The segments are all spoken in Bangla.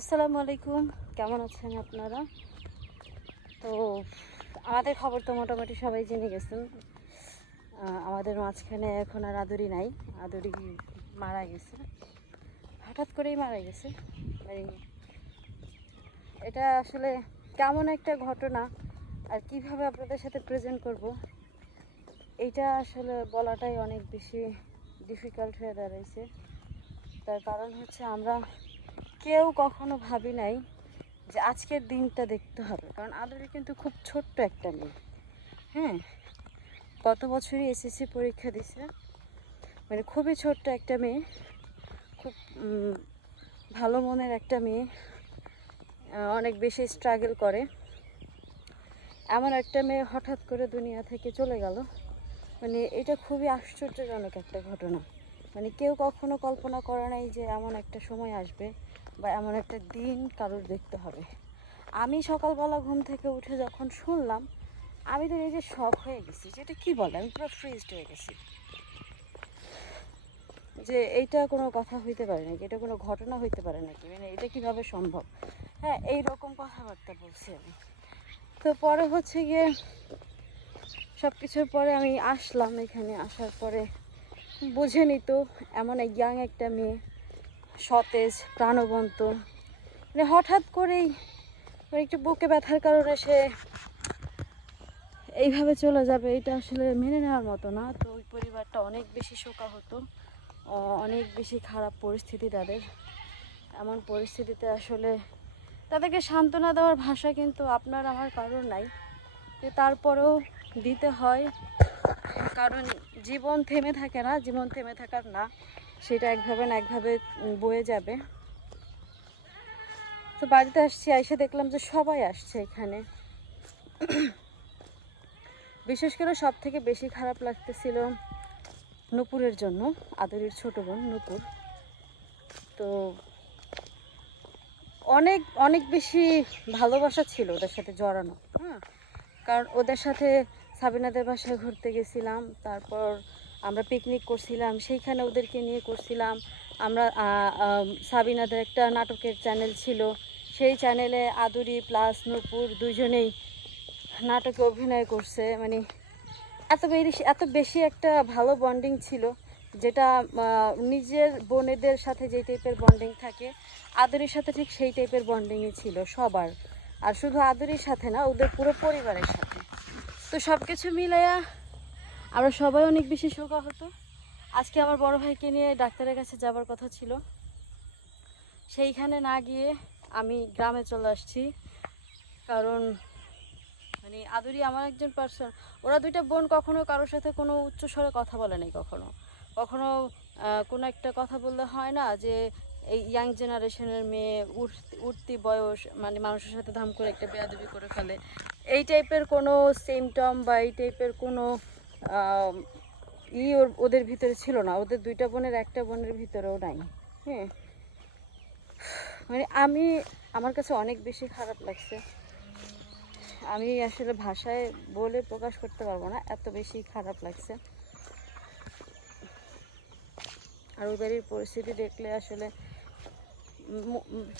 আসসালামু আলাইকুম। কেমন আছেন আপনারা? তো, আমাদের খবর তো মোটামুটি সবাই জেনে গেছেন। আমাদের মাঝখানে এখন আর আদুরি নাই। আদুরি মারা গেছে। হঠাৎ করেই মারা গেছে। মানে এটা আসলে কেমন একটা ঘটনা আর কীভাবে আপনাদের সাথে প্রেজেন্ট করব এইটা আসলে বলাটাই অনেক বেশি ডিফিকাল্ট হয়ে দাঁড়াইছে। তার কারণ হচ্ছে আমরা কেউ কখনো ভাবি নাই যে আজকের দিনটা দেখতে হবে। কারণ আদরি কিন্তু খুব ছোট্ট একটা মেয়ে। হ্যাঁ গত বছরই এসএসসি পরীক্ষা দিছে মানে খুবই ছোট্ট একটা মেয়ে, খুব ভালো মনের একটা মেয়ে অনেক বেশি স্ট্রাগল করে। এমন একটা মেয়ে হঠাৎ করে দুনিয়া থেকে চলে গেল। মানে এটা খুবই আশ্চর্যজনক একটা ঘটনা। মানে কেউ কখনো কল্পনা করে নাই যে এমন একটা সময় আসবে বা এমন একটা দিন কারোর দেখতে হবে। আমি সকালবেলা ঘুম থেকে উঠে যখন শুনলাম, আমি তো নিজে শখ হয়ে গেছি যে এটা কী বলে? আমি পুরো ফ্রিজড হয়ে গেছি। যে এইটা কোনো কথা হইতে পারে নাকি? এটা কোনো ঘটনা হইতে পারে নাকি? মানে এটা কীভাবে সম্ভব? হ্যাঁ এই রকম কথাবার্তা বলছি আমি। তো পরে হচ্ছে গিয়ে সব কিছুর পরে আমি আসলাম এখানে, আসার পরে বুঝে নিত এমন এক ইয়াং একটা মেয়ে সতেজ, প্রাণবন্ত। মানে হঠাৎ করেই মানে একটু বুকে ব্যথার কারণে সে এইভাবে চলে যাবে, এটা আসলে মেনে নেওয়ার মতো না। তো ওই পরিবারটা অনেক বেশি শোকা হতো অনেক বেশি খারাপ পরিস্থিতি তাদের। এমন পরিস্থিতিতে আসলে তাদেরকে সান্ত্বনা দেওয়ার ভাষা কিন্তু আপনার আমার কারোর নাই। তারপরেও দিতে হয়, কারণ জীবন থেমে থাকে না, জীবন থেমে থাকার না। সেটা একভাবে না একভাবে বয়ে যাবে। তো বাড়িতে আসছি এসে দেখলাম যে সবাই আসছে এখানে। বিশেষ করে সব থেকে বেশি খারাপ লাগতেছিল নুপুরের জন্য, আদরের ছোট বোন নুপুর। তো অনেক অনেক বেশি ভালোবাসা ছিল ওদের সাথে জড়ানো হ্যাঁ? কারণ ওদের সাথে সাবিনাদের বাসায় ঘুরতে গেছিলাম, তারপর আমরা পিকনিক করছিলাম, সেইখানে ওদেরকে নিয়ে করছিলাম। আমরা সাবিনাদের একটা নাটকের চ্যানেল ছিল। সেই চ্যানেলে আদুরি প্লাস নূপুর দুজনেই নাটকে অভিনয় করছে। মানে এত বেশি এত বেশি একটা ভালো বন্ডিং ছিল, যেটা নিজের বোনেদের সাথে যে টাইপের বন্ডিং থাকে, আদুরির সাথে ঠিক সেই টাইপের বন্ডিংই ছিল সবার। আর শুধু আদুরির সাথে না, ওদের পুরো পরিবারের সাথে। তো সব কিছু মিলাইয়া আমরা সবাই অনেক বেশি শোকা হতো আজকে আমার বড় ভাইকে নিয়ে ডাক্তারের কাছে যাবার কথা ছিল। সেইখানে না গিয়ে আমি গ্রামে চলে আসছি। কারণ মানে আদুরি আমার একজন পার্সন ওরা দুইটা বোন কখনো কারোর সাথে কোনো উচ্চ স্বরে কথা বলে নাই কখনো। কখনো কোনো একটা কথা বললে হয় না যে, এই ইয়াং জেনারেশনের মেয়ে উঠ- উঠতি বয়স মানে মানুষের সাথে ধাম করে একটা বেয়াদবি করে ফেলে। এই টাইপের কোনো সিমটম বা এই টাইপের কোনো ই ওর- ওদের ভিতরে ছিল না। ওদের দুইটা বোনের, একটা বোনের ভিতরেও নাই। হ্যাঁ। মানে আমি, আমার কাছে অনেক বেশি খারাপ লাগছে। আমি আসলে ভাষায় বলে প্রকাশ করতে পারব না, এত বেশি খারাপ লাগছে। আর ওদের পরিস্থিতি দেখলে আসলে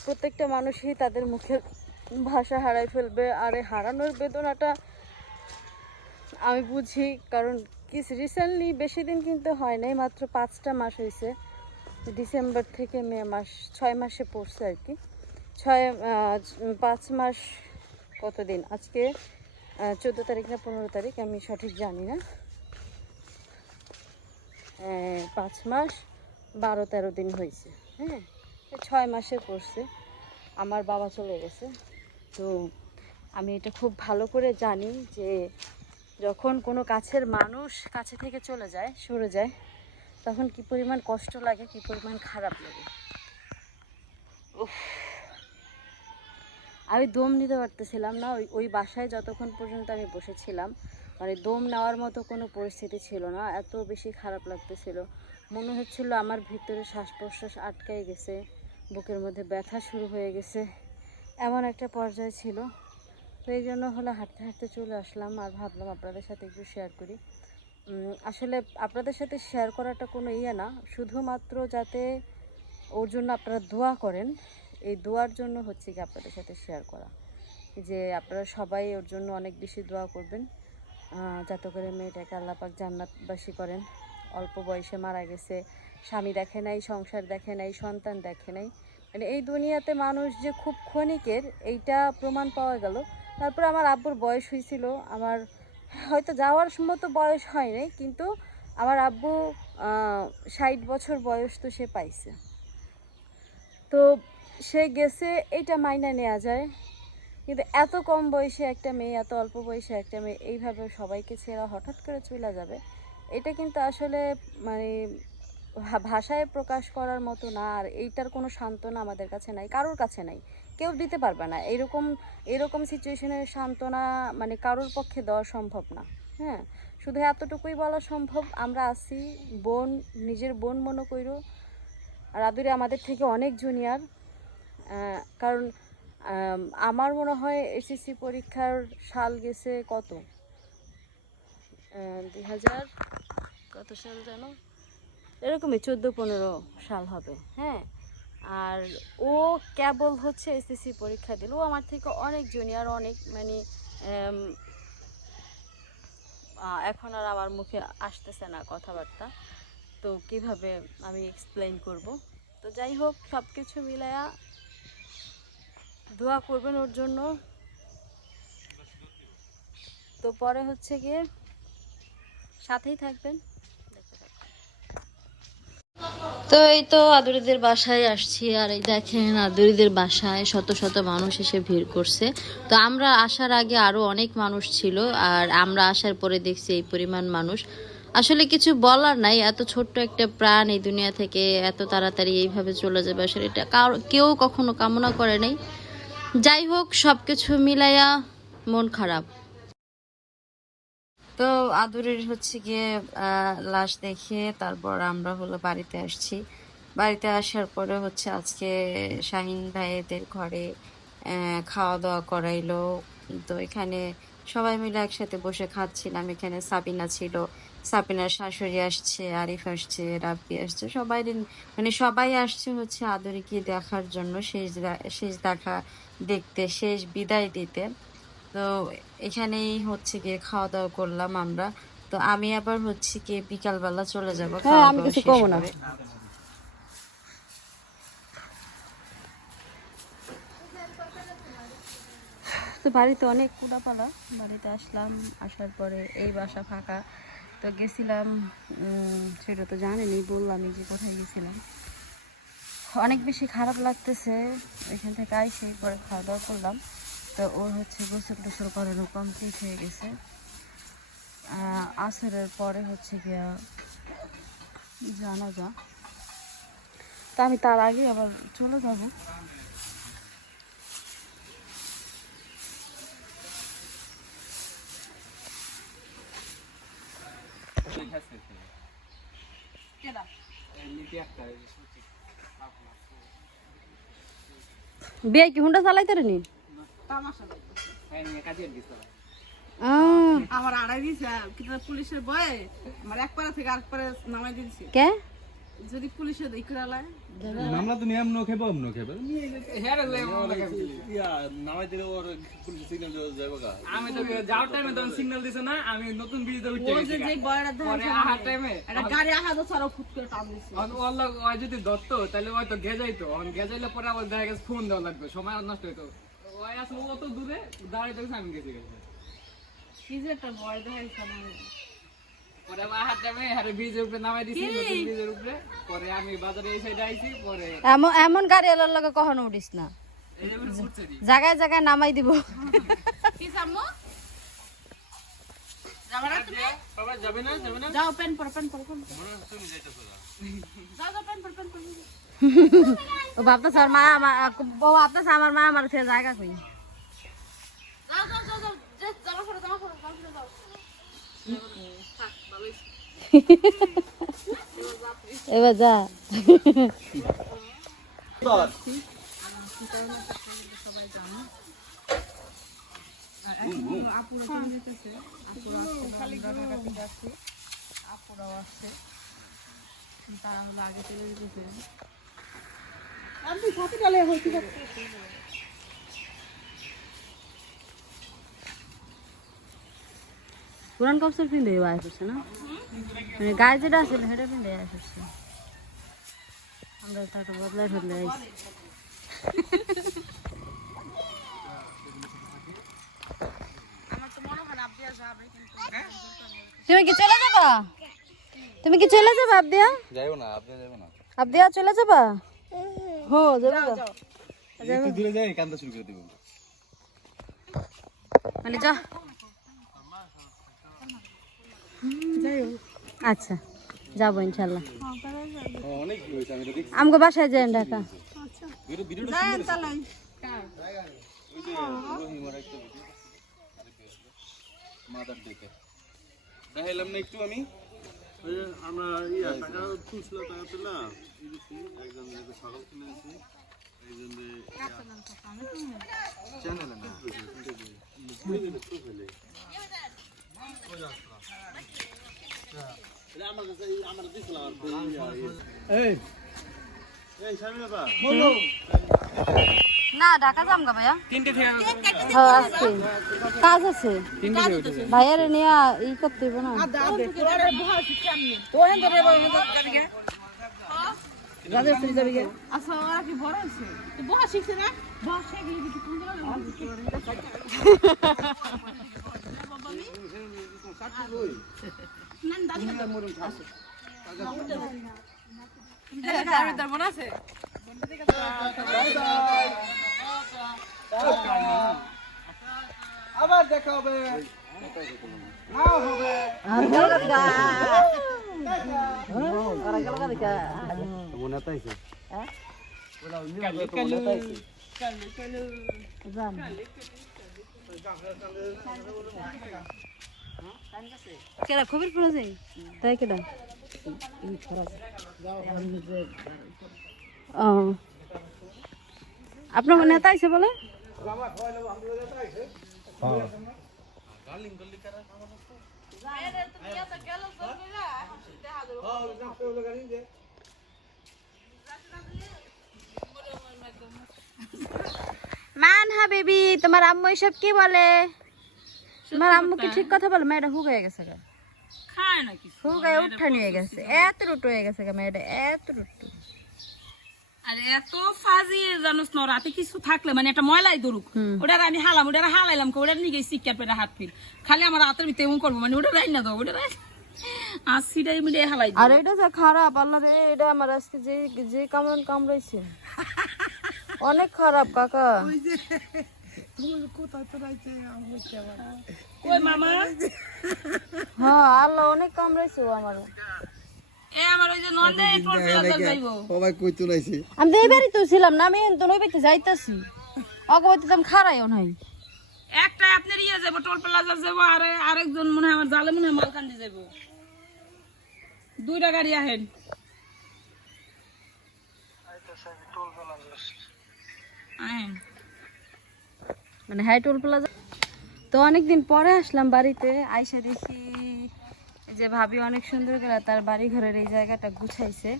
প্রত্যেকটা মানুষই তাদের মুখের ভাষা হারাই ফেলবে। আর এই হারানোর বেদনাটা আমি বুঝি, কারণ কি রিসেন্টলি বেশি দিন কিন্তু হয় নাই, মাত্র পাঁচটা মাস হয়েছে ডিসেম্বর থেকে মে মাস, ছয় মাসে পড়ছে আর কি। ছয় পাঁচ মাস কতদিন আজকে চোদ্দ তারিখ না পনেরো তারিখ, আমি সঠিক জানি না। পাঁচ মাস, বারো, তেরো দিন হয়েছে হ্যাঁ ছয় মাসে পড়ছে। আমার বাবা চলে গেছে। তো, আমি এটা খুব ভালো করে জানি যে যখন কোনো কাছের মানুষ কাছে থেকে চলে যায়, সরে যায়, তখন কি পরিমাণ কষ্ট লাগে, কি পরিমাণ খারাপ লাগে? আমি দম নিতে পারতেছিলাম না। ওই ওই বাসায় যতক্ষণ পর্যন্ত আমি বসেছিলাম মানে দম নেওয়ার মতো কোনো পরিস্থিতি ছিল না। এত বেশি খারাপ লাগতেছিল। মনে হচ্ছিল আমার ভিতরে শ্বাস প্রশ্বাস আটকাই গেছে, বুকের মধ্যে ব্যথা শুরু হয়ে গেছে। এমন একটা পর্যায়ে ছিল। তো এই জন্য হলো হাঁটতে হাঁটতে চলে আসলাম আর ভাবলাম আপনাদের সাথে একটু শেয়ার করি। আসলে আপনাদের সাথে শেয়ার করাটা কোনো ইয়ে না, শুধুমাত্র যাতে ওর জন্য আপনারা দোয়া করেন, এই দোয়ার জন্য হচ্ছে কি আপনাদের সাথে শেয়ার করা। যে আপনারা সবাই ওর জন্য অনেক বেশি দোয়া করবেন যাতে করে মেয়েটাকে আল্লাপাক জান্নাতবাসী করেন। অল্প বয়সে মারা গেছে, স্বামী দেখে নাই, সংসার দেখে নাই, সন্তান দেখে নাই। মানে এই দুনিয়াতে মানুষ যে খুব ক্ষণিকের, এইটা প্রমাণ পাওয়া গেল। তারপর আমার আব্বুর বয়স হয়েছিল। আমার হয়তো যাওয়ার মতো বয়স হয় নাই কিন্তু আমার আব্বু ষাট বছর বয়স তো সে পাইছে। তো সে গেছে এইটা মাইনা নেওয়া যায়। কিন্তু এত কম বয়সে একটা মেয়ে, এত অল্প বয়সে একটা মেয়ে, এইভাবে সবাইকে ছেড়া হঠাৎ করে চলে যাবে, এটা কিন্তু আসলে মানে ভাষায় প্রকাশ করার মতো না, আর এইটার কোনো সান্ত্বনা আমাদের কাছে নাই, কারোর কাছে নাই। কেউ দিতে পারবে না। এরকম এরকম সিচুয়েশনের সান্ত্বনা মানে কারোর পক্ষে দেওয়া সম্ভব না। হ্যাঁ? শুধু এতটুকুই বলা সম্ভব, আমরা আছি, বোন, নিজের বোন মনে কইরো। আর আদুরে আমাদের থেকে অনেক জুনিয়র কারণ আমার মনে হয় এসএসসি পরীক্ষার সাল গেছে কত? দুই হাজার কত সাল জানো? এরকমই চোদ্দ পনেরো সাল হবে। হ্যাঁ? আর ও কেবল হচ্ছে এসএসসি পরীক্ষা দিল। ও আমার থেকে অনেক জুনিয়র অনেক মানে এখন আর আমার মুখে আসতেছে না কথাবার্তা। তো কীভাবে আমি এক্সপ্লেইন করব? তো যাই হোক সব কিছু মিলায়া দোয়া করবেন ওর জন্য। তো পরে হচ্ছে গিয়ে সাথেই থাকবেন। তো এই তো আদুরিদের বাসায় আসছি, আর এই দেখেন আদুরিদের বাসায় শত শত মানুষ এসে ভিড় করছে। তো আমরা আসার আগে আরও অনেক মানুষ ছিল, আর আমরা আসার পরে দেখছি এই পরিমাণ মানুষ। আসলে কিছু বলার নাই, এত ছোট্ট একটা প্রাণ এই দুনিয়া থেকে এত তাড়াতাড়ি এইভাবে চলে যাবে আসলে এটা কেউ কখনো কামনা করে নাই। যাই হোক, সবকিছু মিলাইয়া মন খারাপ। তো আদুরের হচ্ছে গিয়ে লাশ দেখে তারপর আমরা হলো বাড়িতে আসছি। বাড়িতে আসার পরে হচ্ছে আজকে শাহিন ভাইদের ঘরে খাওয়া দাওয়া করাইলো। তো এখানে সবাই মিলে একসাথে বসে খাচ্ছিলাম। এখানে সাবিনা ছিল। সাবিনার শাশুড়ি আসছে, আরিফ আসছে, রাব্বি আসছে। সবাই মানে সবাই আসছে হচ্ছে আদরিকে দেখার জন্য, শেষ শেষ দেখা দেখতে, শেষ বিদায় দিতে। তো এখানেই হচ্ছে গিয়ে খাওয়া দাওয়া করলাম আমরা। তো আমি আবার হচ্ছে কি বিকালবেলা চলে যাব আমি কিছু কমো না। তো বাড়িতে অনেক কুড়াপালা বাড়িতে আসলাম আসার পরে এই বাসা ফাঁকা। তো গেছিলাম উম, সেটা তো জানেনি বললামই যে কোথায় গেছিলাম। অনেক বেশি খারাপ লাগতেছে এখান থেকে আইসে পরে খাওয়া দাওয়া করলাম। তো ওর হচ্ছে গোসল টোসল করানো কমপ্লিট হয়ে গেছে। আসরের পরে হচ্ছে গিয়া জানাজা। তা আমি তার আগে আবার চলে যাব। বিয়ে কি হুন্ডা চালাইতে নি? আমার আড়াই দিয়েছে কিন্তু পুলিশের বয়ে আমার এক পাড়া থেকে আরেক পাড়ে নামাই দিয়েছে। কে? যদি পুলিশে দেখে আলায়। মামলা তুমি এমন খেবো এমন খেবো। আমি তো যাওয়ার টাইমে তখন সিগন্যাল দিছে না আমি নতুন ব্রিজে উঠে গেছি যে টাইমে গাড়ি আহা তো ছাড়াও ফুট করে টান দিছে। ওই যদি ধরতো তাহলে হয়তো গেজাইতো। গেজাইলে পরে আবার দেখা গেছে ফোন দেওয়া লাগবে সময় নষ্ট হইতো। ওই আসলে অত দূরে দাঁড়িয়ে গেছে আমি গেছি গেছি। কি যে একটা বয় দেখাইছে পরে আবার আহার টাইমে হারে ব্রিজের উপরে নামাই দিছি ব্রিজের উপরে। পরে আমি বাজারে এই সাইডে আইছি পরে এমন এমন গাড়ি এলার লগে কখনো উঠিস না। জায়গায় জায়গায় নামাই দিব। কি সামো যাবে না তুমি? সবাই যাবে না যাবে না। যাও পেন পর পেন পর পেন পর। যাও যাও পেন পর পেন পর ও ভাবতেছে আমার মা আমার ও ভাবতেছে আমার মা আমার থেকে জায়গা কই? যে এবার যা। আপুরাও আসছে তারা হলো আগে চলে যেতেছে। পুরান কাপড় পিন্ধে আয় করছে না? মানে গায়ে যেটা আছে সেটা পিন্ধে আয় করছে। আমরা তাকে বদলাই ফেললে আইছি তুমি কি চলে যাবা? তুমি কি চলে যাবা আবদিয়া? যাইও না আপনি যাইও না। আবদিয়া চলে যাবা? হো যাব তো। একটু দূরে যাই কান্দা শুরু করে দেবো। মানে যা। আচ্ছা যাব ইনশাল্লাহ। অনেক হয়েছে আমি তো দেখছি। আমাকে বাসায় যাই ঢাকা মাদার ডেকে। দেখাইলাম না একটু আমি। আমরা ইয়া টাকা তুলছিল টাকা তুলা এই যে কি, একজন ছাগল কিনে আছে একজন যে না। এই এই স্বামী বাবা। না ঢাকা যাম গা ভাইয়া তিনটে থেকে হ্যাঁ আজকে কাজ আছে তিনটে থেকে উঠেছে ভাইয়ারে নিয়ে ই করতে হবে না আচ্ছা ওরা কি বড় হয়েছে তো বহা শিখছে না বহা শিখলে কি মনে আছে? আবার দেখা হবে। মনে তাইছে কেডা খবর পড়ে যাই তাই কেডা? ও। আপনার নেতা আইছে বলে? মান হা বেবি, তোমার আম্মু এসব কি বলে? তোমার আম্মু কি ঠিক কথা বলে? মেয়েটা হয়ে গেছে গা। খায় না কিছু হুক হয়ে উঠানি হয়ে গেছে। এত রুটো হয়ে গেছে গা মেয়েটা এত রুটো। আর এত ফাজি জানোস না রাতে কিছু থাকলে মানে একটা ময়লাই দরুক ওটার আমি হালাম ওটার হালাইলাম ওটার নিয়ে শিক্ষার পেটে হাত ফির। খালি আমার হাতের ভিতরে এমন করব মানে ওটা রাই না দাও ওটা আশিটাই মিলে হালাই আর এটা যা খারাপ আল্লাহ রে এটা আমার আজকে যে যে কামড় কামড়াইছে। অনেক খারাপ কাকা। হ্যাঁ আল্লাহ অনেক কামড়াইছে ও আমার এ আমার ওই যে নন্দে টোল প্লাজা যাইবো সবাই কই তুলাইছে? আমি তো এইবারই তো ছিলাম না আমি ওই বাড়িতে যাইতাছি। অগবতী তো আমি খারাইও নাই। একটা আপনার ইয়ে যাব টোল প্লাজা যাব আর আরেকজন মনে হয় আমার জালে মনে হয় মালকান্দি যাব দুইটা গাড়ি আহেন। আহেন। মানে হাই টোল প্লাজা। তো অনেকদিন পরে আসলাম বাড়িতে, আইসা দেখি যে ভাবি অনেক সুন্দর করে তার বাড়ি ঘরের এই জায়গাটা গুছাইছে।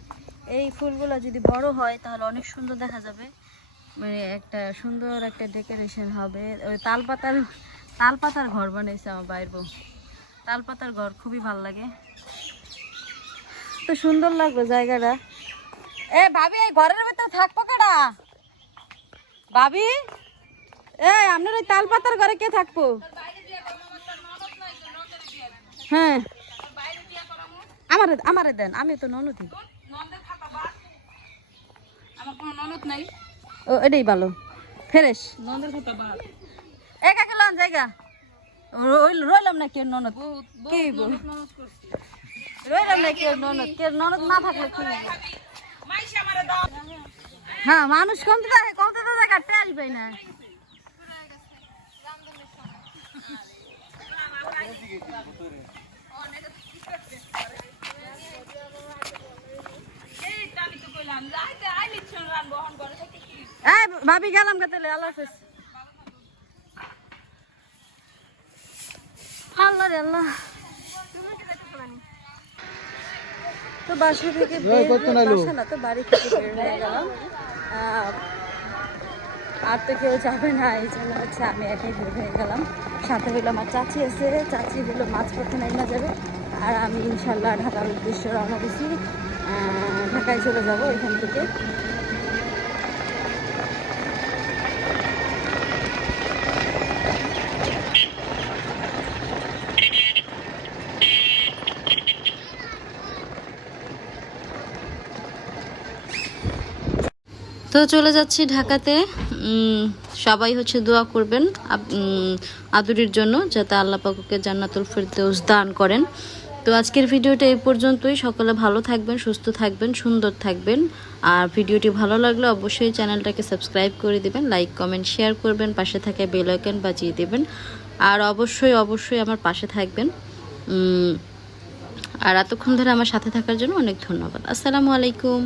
এই ফুলগুলো যদি বড় হয় তাহলে অনেক সুন্দর দেখা যাবে। মানে একটা সুন্দর একটা ডেকোরেশন হবে। ওই তালপাতার তালপাতার ঘর বানাইছে আমার বাইর বউ। তালপাতার ঘর খুবই ভালো লাগে। তো সুন্দর লাগল জায়গাটা। এ ভাবি, এই ঘরের ভিতরে থাকব কেডা? ভাবি? এই, আপনার ওই তালপাতার ঘরে কে থাকব? হ্যাঁ। আমারে আমারে দেন, আমি তো ননদি ও, এটাই ভালো। ফ্রেশ। নন্দের কথা বাদ এ কাকে লন জায়গা? রইল- রইলাম না কি ননদ। করছি রইলাম না কেউ ননদ। কেউ ননদ না থাকলে কি হ্যাঁ মানুষ কমতে থাকে, কমতে তো জায়গা পাই না এই তো আমি তো কইলাম যাইতে আইলি ছিল রান বহন করে থেকে কি এই ভাবি গেলাম কাতলে আল্লাহ হাফেজ। আল্লাহ রে আল্লাহ। তো বাসা থেকে বাসা না তো বাড়ি থেকে বের হয়ে গেলাম। আহ, আর তো কেউ যাবে না এই জন্য হচ্ছে আমি একাই বের হয়ে গেলাম। সাথে হইল আমার চাচি আছে চাচি হইল মাছ পথে নাইমা যাবে। আর আমি ইনশাল্লাহ ঢাকার উদ্দেশ্যে রওনা দিছি। ঢাকায় চলে যাব এখান থেকে। তো চলে যাচ্ছি ঢাকাতে। সবাই হচ্ছে দোয়া করবেন আদুরির জন্য, যাতে আল্লাহ পাকুকে জান্নাতুল ফেরদৌস দান করেন। তো আজকের ভিডিওটা এই পর্যন্তই। সকলে ভালো থাকবেন, সুস্থ থাকবেন, সুন্দর থাকবেন। আর ভিডিওটি ভালো লাগলে অবশ্যই চ্যানেলটাকে সাবস্ক্রাইব করে দিবেন, লাইক, কমেন্ট, শেয়ার করবেন, পাশে থাকা বেল বাজিয়ে দেবেন। আর অবশ্যই অবশ্যই আমার পাশে থাকবেন। আর এতক্ষণ ধরে আমার সাথে থাকার জন্য অনেক ধন্যবাদ। আসসালামু আলাইকুম।